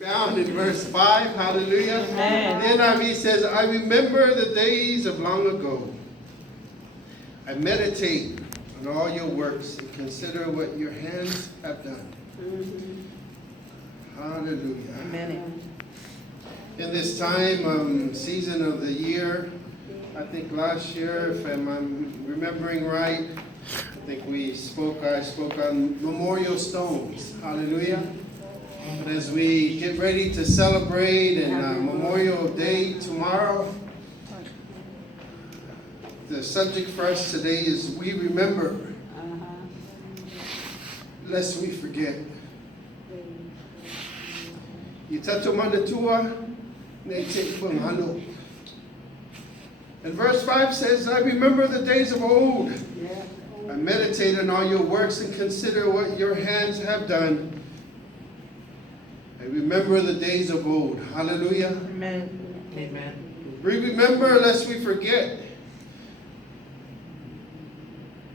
Found in verse 5, hallelujah. Amen. The NIV says, I remember the days of long ago. I meditate on all your works and consider what your hands have done. Hallelujah. Amen. In this time, season of the year, I think last year, if I'm remembering right, I think I spoke on memorial stones. Hallelujah. But as we get ready to celebrate and Memorial Day tomorrow, the subject for us today is we remember, lest we forget. And verse 5 says, I remember the days of old. I meditate on all your works and consider what your hands have done. I remember the days of old. Hallelujah. Amen. Amen. We remember lest we forget.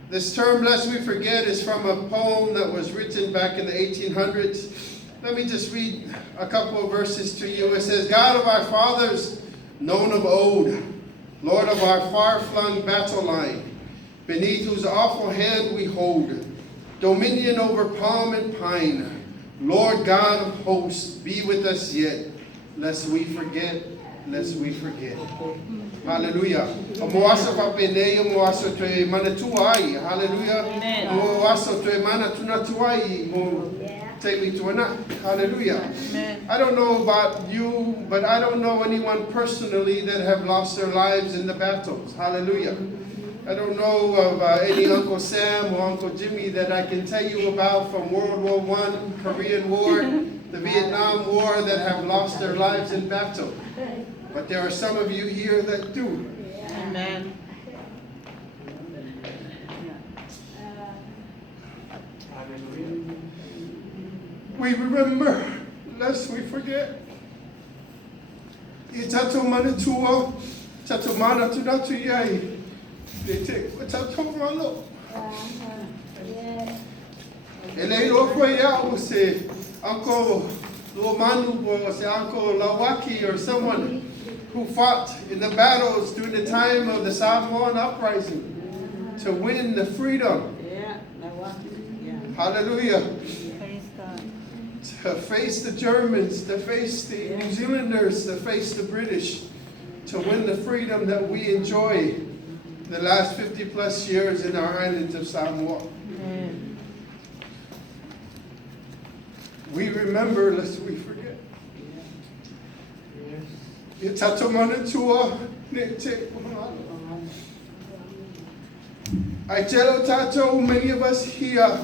This term, lest we forget, is from a poem that was written back in the 1800s. Let me just read a couple of verses to you. It says, God of our fathers, known of old, Lord of our far-flung battle line, beneath whose awful hand we hold, dominion over palm and pine, Lord God of hosts, be with us yet, lest we forget, lest we forget. Hallelujah. Moaso papenei, moaso te manatuai. Hallelujah. Moaso te manatunatuai. Mo te mituana. Hallelujah. I don't know about you, but I don't know anyone personally that have lost their lives in the battles. Hallelujah. I don't know of any Uncle Sam or Uncle Jimmy that I can tell you about from World War I, Korean War, the Vietnam War that have lost their lives in battle. But there are some of you here that do. Amen. We remember, lest we forget. Itato manatua, tato mana tunatu yai. They take what's up tomorrow. And they don't play out with say Uncle Lomanu or say Uncle Lawaki or someone who fought in the battles during the time of the Samoan uprising to win the freedom. Hallelujah. To face the Germans, to face the New Zealanders, to face the British, to win the freedom that we enjoy the last 50 plus years in our islands of Samoa. We remember lest we forget. I tell Tato, many of us here,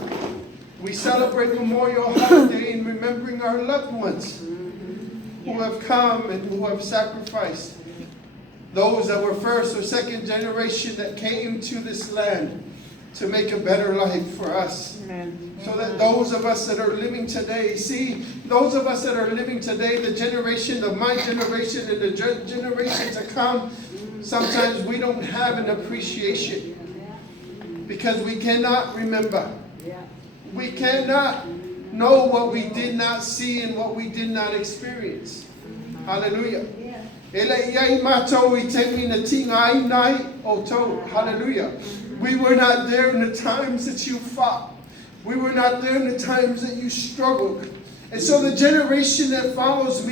we celebrate Memorial Holiday in remembering our loved ones who have come and who have sacrificed. Those that were first or second generation that came to this land to make a better life for us. Amen. So that those of us that are living today, see, those of us that are living today, the generation of my generation and the generation to come, sometimes we don't have an appreciation because we cannot remember. We cannot know what we did not see and what we did not experience. Hallelujah. Hallelujah. We were not there in the times that you fought. We were not there in the times that you struggled. And so the generation that follows me